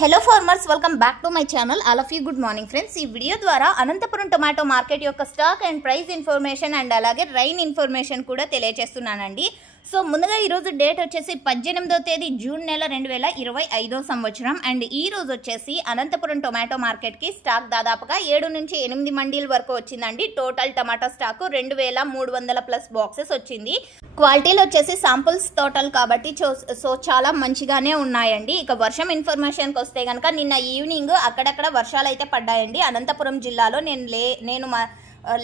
Hello farmers, welcome back to my channel. All of you good morning friends. ఈ video ద్వారా Anantapuram tomato market యొక్క stock and price information and అలాగే rain information కూడా తెలియజేస్తున్నానండి. So ముందుగా ఈరోజు date వచ్చేసి 18వ తేదీ జూన్ నెల 2025 సంవత్సరం. అండ్ ఈ రోజు వచ్చేసి అనంతపురం టొమాటో మార్కెట్కి స్టాక్ దాదాపుగా 7 నుంచి 8 మండీల వరకు వచ్చిందండి. Total tomato stock 2300 plus boxes వచ్చింది. క్వాలిటీలు వచ్చేసి శాంపుల్స్ టోటల్ కాబట్టి సో చాలా మంచిగానే ఉన్నాయండి. ఇక వర్షం ఇన్ఫర్మేషన్కి వస్తే కనుక నిన్న ఈవినింగ్ అక్కడక్కడ వర్షాలు అయితే పడ్డాయండి అనంతపురం జిల్లాలో. నేను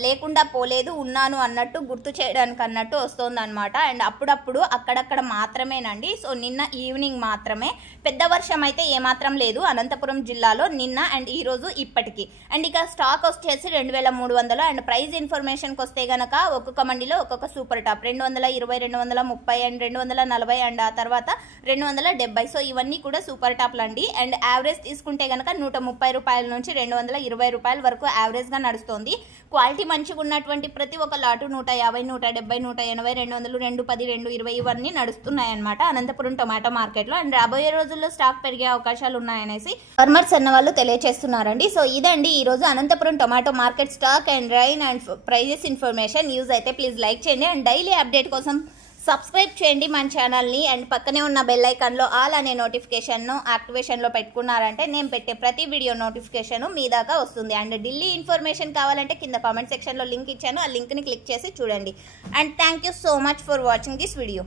లేకుండా పోలేదు, ఉన్నాను అన్నట్టు గుర్తు చేయడానికి అన్నట్టు వస్తుంది అనమాట. అండ్ అప్పుడప్పుడు అక్కడక్కడ మాత్రమేనండి. సో నిన్న ఈవినింగ్ మాత్రమే, పెద్ద వర్షం అయితే ఏమాత్రం లేదు అనంతపురం జిల్లాలో నిన్న అండ్ ఈరోజు ఇప్పటికీ. అండ్ ఇక స్టాక్ వచ్చేసి 2300. అండ్ ప్రైస్ ఇన్ఫర్మేషన్కి వస్తే కనుక ఒక్కొక్క మండిలో ఒక్కొక్క సూపర్ టాప్ 220, 230 అండ్ 240 అండ్ ఆ తర్వాత 270. సో ఇవన్నీ కూడా సూపర్ టాప్లు అండి. అండ్ యావరేజ్ తీసుకుంటే కనుక 130 రూపాయల నుంచి 220 రూపాయల వరకు యావరేజ్గా నడుస్తుంది. క్వాలిటీ మంచిగా ఉన్నటువంటి ప్రతి ఒక్క లాటు 150, 170, 180, 200, 210, 220 ఇవన్నీ నడుస్తున్నాయన్నమాట అనంతపురం టొమాటో మార్కెట్లో. అండ్ రాబోయే రోజుల్లో స్టాక్ పెరిగే అవకాశాలు ఉన్నాయనేసి ఫార్మర్స్ అన్న వాళ్ళు తెలియజేస్తున్నారండి. సో ఇదండి ఈరోజు Anantapuram tomato market stock and rain and prices information. Use అయితే ప్లీజ్ లైక్ చేయండి అండ్ డైలీ అప్డేట్ కోసం సబ్స్క్రైబ్ చేయండి మన ఛానల్ని. అండ్ పక్కనే ఉన్న బెల్ ఐకాన్లో ఆల్ అనే నోటిఫికేషన్ను యాక్టివేషన్లో పెట్టుకున్నారంటే నేను పెట్టే ప్రతి వీడియో నోటిఫికేషన్ మీ దాకా వస్తుంది. అండ్ ఢిల్లీ ఇన్ఫర్మేషన్ కావాలంటే కింద కామెంట్ సెక్షన్లో లింక్ ఇచ్చాను, ఆ లింక్ని క్లిక్ చేసి చూడండి. And thank you so much for watching this video.